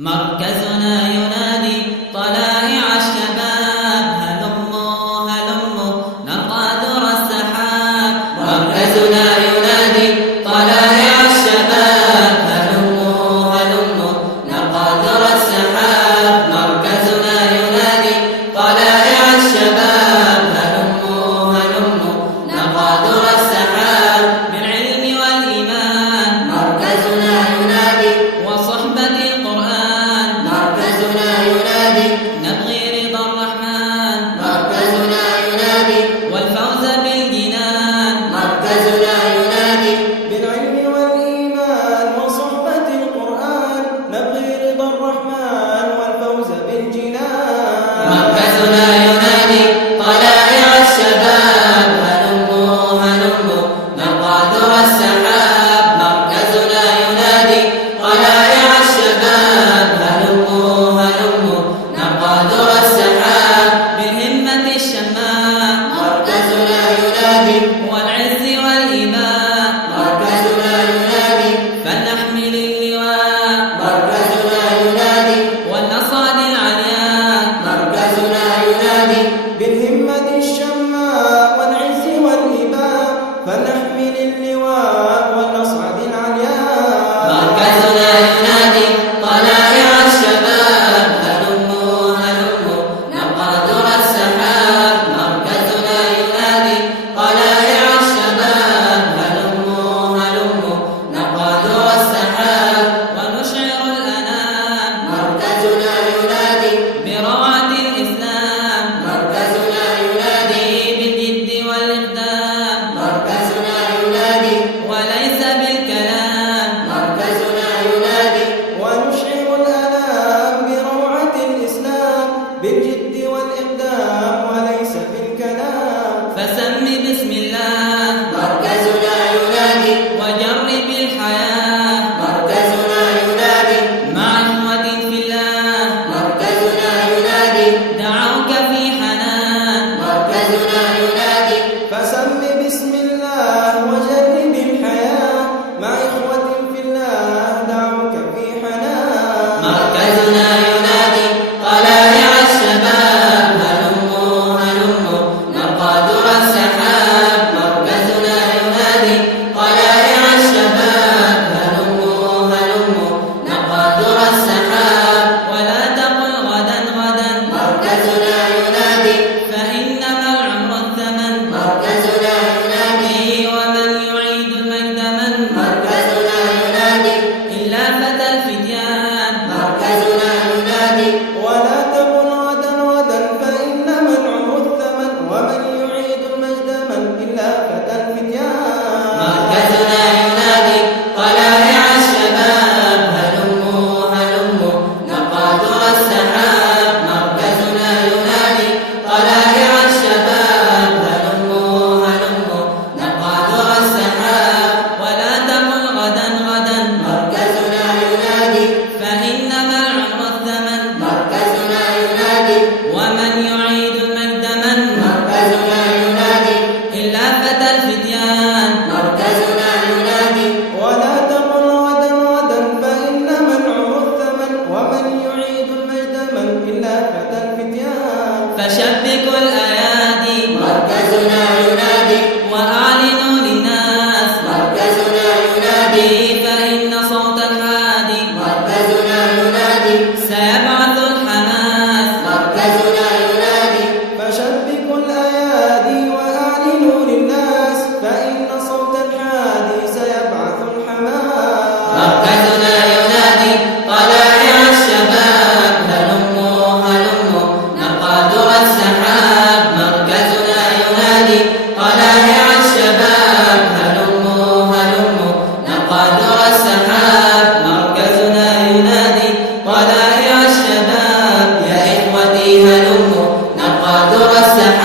مركزنا ينادي طلائع الشباب، هلموا هلموا نرقى در السحاب. مركزنا ينادي طلائع الشباب، هلموا هلموا نرقى در السحاب. مركزنا ينادي طلائع الشباب، هلموا هلموا نرقى در السحاب. بالعلم والإيمان مركزنا ينادي وصحبة القرآن نبغي رضا الرحمن. مركزنا ينادي والفوز بالجنان. مركزنا ينادي بالعلم والإيمان وصحبة القرآن نبغي رضا الرحمن والفوز بالجنان. مركزنا ينادي طلائع الشباب، هلموا هلموا نرقى در السحاب. مركزنا ينادي طلائع الشباب، هلموا هلموا نرقى در السحاب. بالهمة الشماء مركزنا ينادي والعز والإباء مركزنا ينادي فلنحمل اللواء مركزنا ينادي والنصاد العلياء. مركزنا ينادي بالهمة الشماء والعز والإباء فنحمل اللواء ونصعد العلياء. مركزنا ينادي طلائع الشباب، هلموا هلموا نرقى در السحاب. مركزنا ينادي طلائع الشباب، هلموا هلموا نرقى در السحاب. ونشعر الأنام مركزنا ينادي بروعة الإسلام، مركزنا ينادي بالجد والإقدام مركزنا ينادي وليس بالكلام. مركزنا ينادي ونشعر الأنام بروعة الإسلام بالجد والإقدام وليس بالكلام. فسم بسم الله مركزنا ينادي وجرب الحياة مركزنا ينادي مع إخوة في الله مركزنا ينادي دعوك في حنان. مركزنا ينادي فسم بسم الله وجرب الحياة مع إخوة في الله دعوك في حنان. مركزنا ينادي طلائع الشباب، هلموا هلموا نرقى در السحاب. مركزنا ينادي طلائع الشباب، هلموا هلموا نرقى در السحاب. ولا تقل غدا غدا مركزنا ينادي فإنما العمر الثمن. مركزنا ينادي ومن يعيد المجد من مركزنا ينادي إلا فتى الفتيان. مركزنا ينادي ولا تقل غدا غدا فإنما العمر الثمن ومن يعيد المجد من إلا فتى الفتيان. مركزنا ينادي طلائع الشباب، هلموا هلموا نرقى در السحاب. مركزنا ينادي طلائع الشباب، هلموا هلموا نرقى در السحاب. ولا تقل غدا غدا مركزنا ينادي فإنما العمر الثمن. مركزنا ينادي ومن يعيد المجد من مركزنا ينادي إلا فتى الفتيان. مركزنا ينادي ولا تقل غدا غدا فإنما العمر الثمن ومن يعيد المجد من إلا فتى الفتيان. فشبكوا الأيادي مركزنا ينادي وأعلنوا للناس مركزنا ينادي فإن صوت الحادي مركزنا ينادي سيبعث الحماس. مركزنا ينادي فشبكوا الأيادي وأعلنوا للناس فإن صوت الحادي سيبعث الحماس. مركزنا ينادي طلائع الشباب، هلموا هلموا نرقى در السحاب. مركزنا ينادي طلائع الشباب، هلموا هلموا نرقى در السحاب. مركزنا ينادي طلائع الشباب، يا إخوتي هلموا نرقى در السحاب.